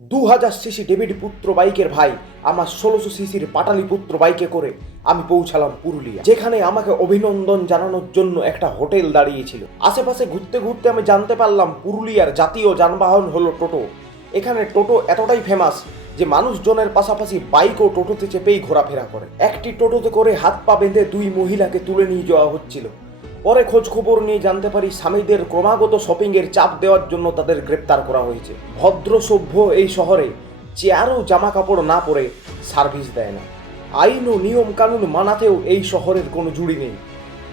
2000 CC David পুত্র বাইকের ভাই আমার 1600 সিসির পাটালি পুত্র বাইকে করে আমি পৌঁছালাম পুরুলিয়া, যেখানে আমাকে অভিনন্দন জানানোর জন্য একটা হোটেল দাঁড়িয়েছিল। আশেপাশে ঘুরতে ঘুরতে আমি জানতে পারলাম পুরুলিয়ার জাতীয় যানবাহন হলো টোটো। এখানে টোটো এতটাই ফেমাস যে মানুষজনের পাশাপাশি বাইক ও টোটোতে চেপেই ঘোরাফেরা করে। একটি টোটোতে করে হাত পা বেঁধে দুই মহিলাকে তুলে নিয়ে যাওয়া হচ্ছিল। পরে খোঁজ খবর নিয়ে জানতে পারি স্বামীদের ক্রমাগত শপিংয়ের চাপ দেওয়ার জন্য তাদের গ্রেপ্তার করা হয়েছে। ভদ্র সভ্য এই শহরে চেয়ারও জামা কাপড় না পরে সার্ভিস দেয় না। আইন ও নিয়ম কানুন মানাতেও এই শহরের কোনো জুড়ি নেই।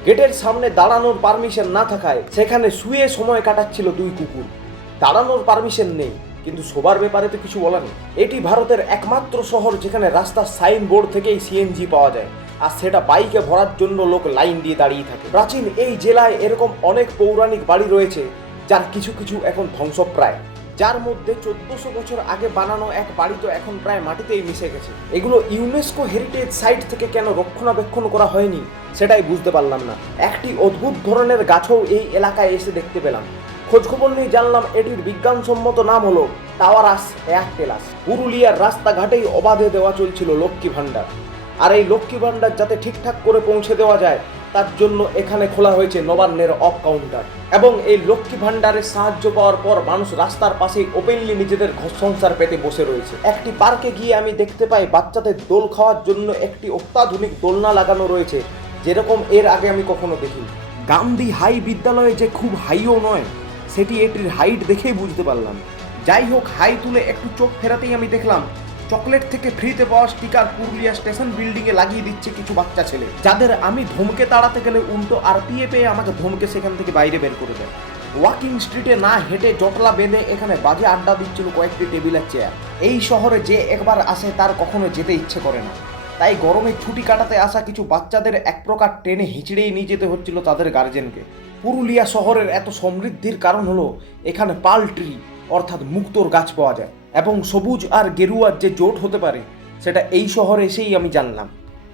গেটের সামনে দাঁড়ানোর পারমিশন না থাকায় সেখানে শুয়ে সময় কাটাচ্ছিল দুই কুকুর। দাঁড়ানোর পারমিশন নেই, কিন্তু শোবার ব্যাপারে তো কিছু বলা নেই। এটি ভারতের একমাত্র শহর যেখানে রাস্তার সাইনবোর্ড থেকেই সিএনজি পাওয়া যায়, আর সেটা বাইকে ভরার জন্য লোক লাইন দিয়ে দাঁড়িয়ে থাকে। প্রাচীন এই জেলায় এরকম অনেক পৌরাণিক বাড়ি রয়েছে যার কিছু কিছু এখন ধ্বংসপ্রায়, যার মধ্যে 1400 বছর আগে বানানো এক বাড়ি তো এখন প্রায় মাটিতেই মিশে গেছে। এগুলো ইউনেস্কো হেরিটেজ সাইট থেকে কেন রক্ষণাবেক্ষণ করা হয়নি সেটাই বুঝতে পারলাম না। একটি অদ্ভুত ধরনের গাছও এই এলাকায় এসে দেখতে পেলাম। খোঁজখবর নিয়ে জানলাম এটির বিজ্ঞানসম্মত নাম হলো টাওয়ারাস এয়ারটেলাস। পুরুলিয়ার রাস্তাঘাটেই অবাধে দেওয়া চলছিল লক্ষ্মী ভাণ্ডার, আর এই লক্ষ্মী ভাণ্ডার যাতে ঠিকঠাক করে পৌঁছে দেওয়া যায় তার জন্য এখানে খোলা হয়েছে নবান্নের অফ কাউন্টার। এবং এই লক্ষ্মী ভাণ্ডারের সাহায্য পাওয়ার পর মানুষ রাস্তার পাশেই ওপেনলি নিজেদের ঘর সংসার পেতে বসে রয়েছে। একটি পার্কে গিয়ে আমি দেখতে পাই বাচ্চাদের দোল খাওয়ার জন্য একটি অত্যাধুনিক দোলনা লাগানো রয়েছে, যেরকম এর আগে আমি কখনো দেখিনি। গান্ধী হাই বিদ্যালয়ে যে খুব হাইও নয়, সেটি এটির হাইট দেখেই বুঝতে পারলাম। যাই হোক, হাই তুলে একটু চোখ ফেরাতেই আমি দেখলাম চকলেট থেকে ফ্রিতে পাওয়া স্টিকার পুরুলিয়া স্টেশন বিল্ডিং এ লাগিয়ে দিচ্ছে কিছু বাচ্চা ছেলে, যাদের আমি ধমকে তাড়াতে গেলে উল্টো আরপিএ পেয়ে আমাকে ধমকে সেখান থেকে বাইরে বের করে দেয়। ওয়াকিং স্ট্রিটে না হেঁটে জটলা বেঁধে এখানে বাজে আড্ডা দিচ্ছিল কয়েকটি টেবিল আর চেয়ার। এই শহরে যে একবার আসে তার কখনো যেতে ইচ্ছে করে না, তাই গরমে ছুটি কাটাতে আসা কিছু বাচ্চাদের এক প্রকার টেনে হিঁচড়েই নিয়ে যেতে হচ্ছিল তাদের গার্জেনকে। পুরুলিয়া শহরের এত সমৃদ্ধির কারণ হলো এখানে পাল ট্রি অর্থাৎ মুক্তোর গাছ পাওয়া যায়, এবং সবুজ আর গেরুয়ার যে জোট হতে পারে সেটা এই শহরে এসেই আমি জানলাম।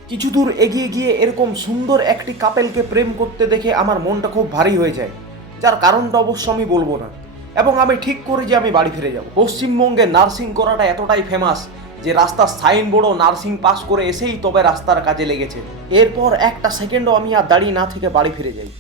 কিছু দূর এগিয়ে গিয়ে এরকম সুন্দর একটি কাপেলকে প্রেম করতে দেখে আমার মনটা খুব ভারী হয়ে যায়, যার কারণটা অবশ্য আমি বলবো না। এবং আমি ঠিক করি যে আমি বাড়ি ফিরে যাব। পশ্চিমবঙ্গে নার্সিং করাটা এতটাই ফেমাস যে রাস্তার সাইনবোর্ডও নার্সিং পাস করে এসেই তবে রাস্তার কাজে লেগেছে। এরপর একটা সেকেন্ডও আমি আর দাঁড়িয়ে না থেকে বাড়ি ফিরে যাই।